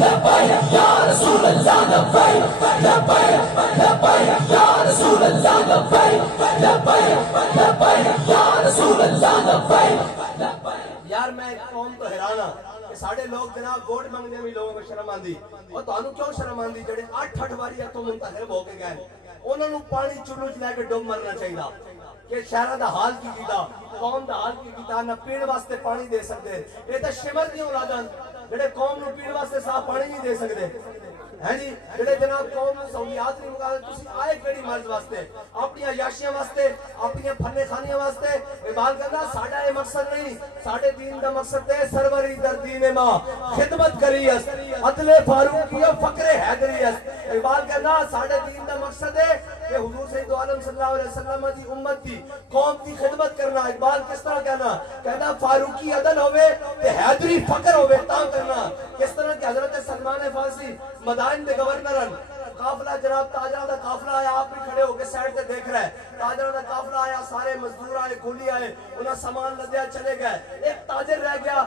لبیک یا رسول اللہ لبیک لبیک لبیک یا رسول اللہ لبیک لبیک لبیک یا رسول اللہ لبیک لبیک۔ یار میں ایک قوم تو حیران ہاں کہ ساڑھے لوگ جناب ووٹ منگنے بھی لوگوں کو شرم آندی، اور تانوں کیوں شرم آندی؟ جڑے 8 واری تو منتخب ہو کے گئے انہوں نے پانی چلو چ لے کے ڈوب مرنا چاہیے کہ شہرہ دا حال کی کیتا، قوم دا حال کی کیتا، نہ پیڑ واسطے پانی دے سکتے، یہ تو شمر دی اولادن جڑے قوم نو پیڑ واسطے صاف پانی نہیں دے سکتے ہیں جی، جڑے جناب قوم سہولیات نہیں مقابلے تسی آئے کیڑی مرض واسطے، اپنی عیاشیاں واسطے، اپنی پھنے خانیاں واسطے۔ اقبال کہنا ساڈا یہ مقصد نہیں، ساڈے دین دا مقصد ہے سروری در دین ماں خدمت کری اس، عدل فاروقی و فقر حیدری اس۔ اقبال کہنا ساڈے دین دا مقصد ہے کہ حضور سید عالم صلی اللہ علیہ وسلم دی امت دی قوم دی خدمت کرنا۔ اقبال کس طرح کہنا فاروقی عدل ہوئے تے حیدری فقر ہوئے تاں کرنا۔ کس طرح کہ حضرت سلمان فارسی مدائن دے گورنرن قافلہ جناب تاجرہ دا قافلہ آیا، آپ بھی کھڑے ہو کے سائڈ سے دیکھ رہے ہیں، تاجرہ دا قافلہ آیا، سارے مزدور آئے، گولی آئے، انہاں سامان لدیا چلے گئے، ایک تاجر رہ گیا،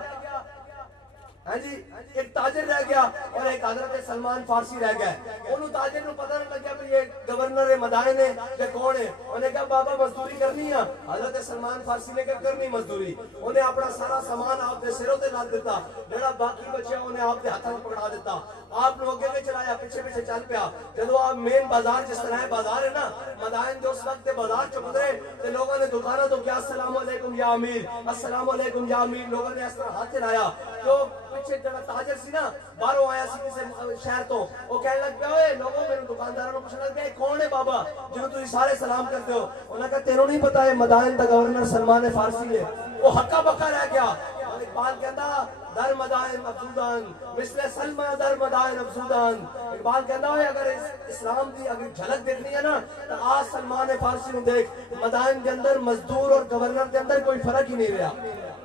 ہاں جی ایک تاجر رہ گیا اور ایک حضرت سلمان فارسی رہ گئے۔ انہوں تاجر نو پتہ نہ لگیا کہ یہ گورنر مدائن ہے کہ کون ہے، انہوں نے کہا بابا مزدوری کرنی ہے؟ حضرت سلمان فارسی نے کہا کرنی مزدوری۔ انہیں اپنا سارا سامان آپ دے سروں تے لاد دیتا، جڑا باقی بچے انہیں آپ دے ہاتھوں پکڑا دیتا، آپ نے اگے میں چلایا، پیچھے پیچھے چل پیا۔ جب آپ مین بازار جس طرح بازار ہے نا مدائن جو اس وقت دے بازار چ گزرے تے لوگوں نے دکانوں تو کیا السلام علیکم یا امیر، السلام علیکم یا امیر، لوگوں نے اس طرح ہاتھ چلایا۔ جو پیچھے جڑا تاجر سی نا باہروں آیا سی کسی شہر تو، وہ کہنے لگ پیا اوے لوگوں میرے دکانداروں کو پوچھنے لگ پیا کون ہے بابا جنہوں تسی سارے سلام کرتے ہو؟ انہوں نے کہا تینوں نہیں پتا ہے مدائن دا گورنر سلمان فارسی ہے۔ وہ ہکا بکا رہ گیا۔ اور اقبال کہندا در مدائن افزودان مثل سلمہ در مدائن افزودان۔ اقبال کہندا ہے اگر اسلام دی اگر جھلک دیکھنی ہے نا تو آج سلمان فارسی نو دیکھ، مدائن کے اندر مزدور اور گورنر کے اندر کوئی فرق ہی نہیں رہا۔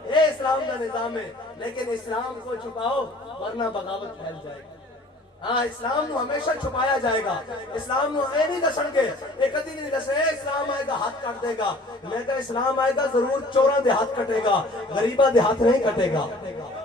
یہ اسلام کا نظام ہے، لیکن اسلام کو چھپاؤ ورنہ بغاوت پھیل جائے گی۔ ہاں اسلام نو ہمیشہ چھپایا جائے گا، اسلام نو اے نہیں دسن گے، ایک کدی نہیں دسے اسلام آئے گا ہاتھ کٹ دے گا۔ میں کہا اسلام آئے گا ضرور چوراں دے ہاتھ کٹے گا، غریباں دے ہاتھ نہیں کٹے گا۔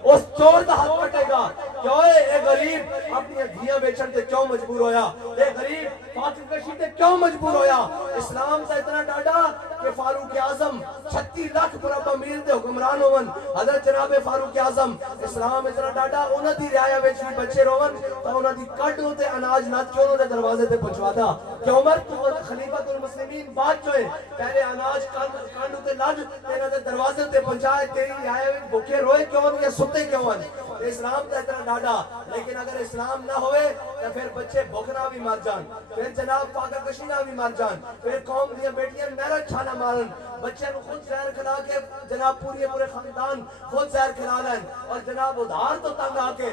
اس چور دا ہاتھ کٹے گا کیوں اے غریب اپنی دھیاں بیچن تے کیوں مجبور ہویا، اے غریب فاقہ کشی تے کیوں مجبور ہویا۔ اسلام تا اتنا ڈاڈا کہ فاروق اعظم 36 لاکھ پرابا میل دے حکمران ہون، حضرت جناب فاروق اعظم اسلام اتنا ڈاڈا انہاں دی رعایا وچ بھی بچے رون تو انہاں دی کٹ تے اناج نہ کیوں انہاں دے دروازے تے پہنچوا دا کہ عمر تو خلیفۃ المسلمین بعد جو ہے پہلے اناج کانڈ تے لج تے انہاں دے دروازے تے پہنچائے، تیری رعایا وچ بھوکے روئے کیوں یا ستے کیوں ہیں؟ اسلام تے اتنا ڈاڈا، لیکن اگر اسلام نہ ہوئے تو پھر بچے بھوکنا بھی مر جان، پھر جناب فاقہ کشی نہ بھی مر جان، پھر قوم دیاں بیٹیاں نہر چھالا مارن، بچے نو خود زہر کھلا کے جناب پورے خاندان خود زہر کھلا لین اور جناب ادھار تو تنگ آ کے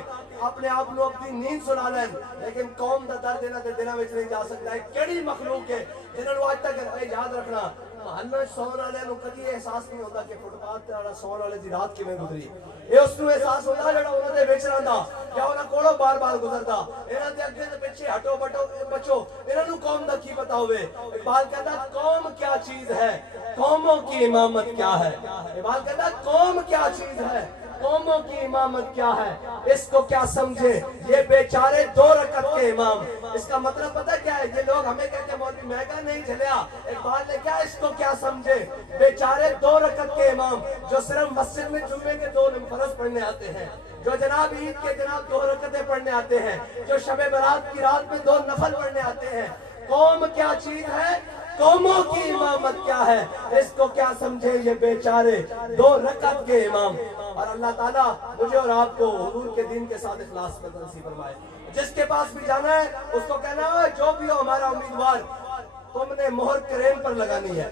اپنے آپ نو اپنی نیند سنا لین، لیکن قوم دا درد انہاں دے دلاں وچ نہیں جا سکتا ہے۔ کیڑی مخلوق ہے جنہاں نو اج تک یاد رکھنا محلہ سون والے نو کدی احساس نہیں ہوتا کہ فٹ پاتھ تے والا سون والے دی رات کیویں گزری، یہ اس نو احساس ہوتا جڑا انہاں دے وچ رہندا کیا انہاں کولوں بار بار گزردا، انہاں دے اگے تے پیچھے ہٹو بچو، انہاں نو قوم دا کی پتہ ہوئے۔ اقبال کہتا قوم کیا چیز ہے، قوموں کی امامت کیا ہے۔ اقبال کہتا قوم کیا چیز ہے، قوموں کی امامت کیا ہے، اس کو کیا سمجھے یہ بیچارے 2 رکعت کے امام۔ اس کا مطلب پتہ کیا ہے؟ یہ لوگ ہمیں کہتے ہیں مولوی مہنگا نہیں جھلیا، اقبال نے کیا اس کو کیا سمجھے بیچارے 2 رکعت کے امام جو صرف مسجد میں جمعے کے 2 فرض پڑھنے آتے ہیں، جو جناب عید کے جناب 2 رکعتیں پڑھنے آتے ہیں، جو شب برات کی رات میں 2 نفل پڑھنے آتے ہیں۔ قوم کیا چیز ہے، قوموں کی امامت کیا ہے، اس کو کیا سمجھے یہ بیچارے 2 رکعت کے امام۔ اور اللہ تعالیٰ مجھے اور آپ کو حضور کے دین کے ساتھ اخلاص میں نصیب فرمائے۔ جس کے پاس بھی جانا ہے اس کو کہنا ہے جو بھی ہو ہمارا امیدوار، تم نے مہر کریم پر لگانی ہے،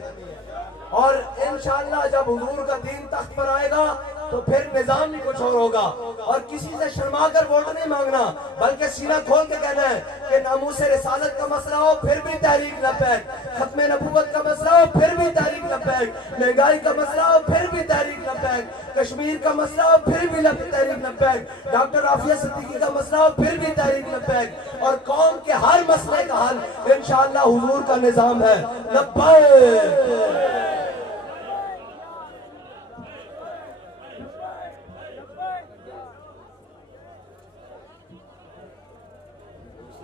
اور انشاءاللہ جب حضور کا دین تخت پر آئے گا تو پھر نظام بھی کچھ اور ہوگا، اور کسی سے شرما کر ووٹ نہیں مانگنا بلکہ سینہ کھول کے کہنا ہے کہ ناموس رسالت کا مسئلہ ہو پھر بھی تحریک لبیک، ختم نبوت کا مسئلہ ہو پھر بھی تحریک لبیک، مہنگائی کا مسئلہ ہو پھر بھی تحریک لبیک، کشمیر کا مسئلہ ہو پھر بھی تحریک لبیک، ڈاکٹر عافیہ صدیقی کا مسئلہ ہو پھر بھی تحریک لبیک، اور قوم کے ہر مسئلے کا حل انشاءاللہ حضور کا نظام ہے۔ لبیک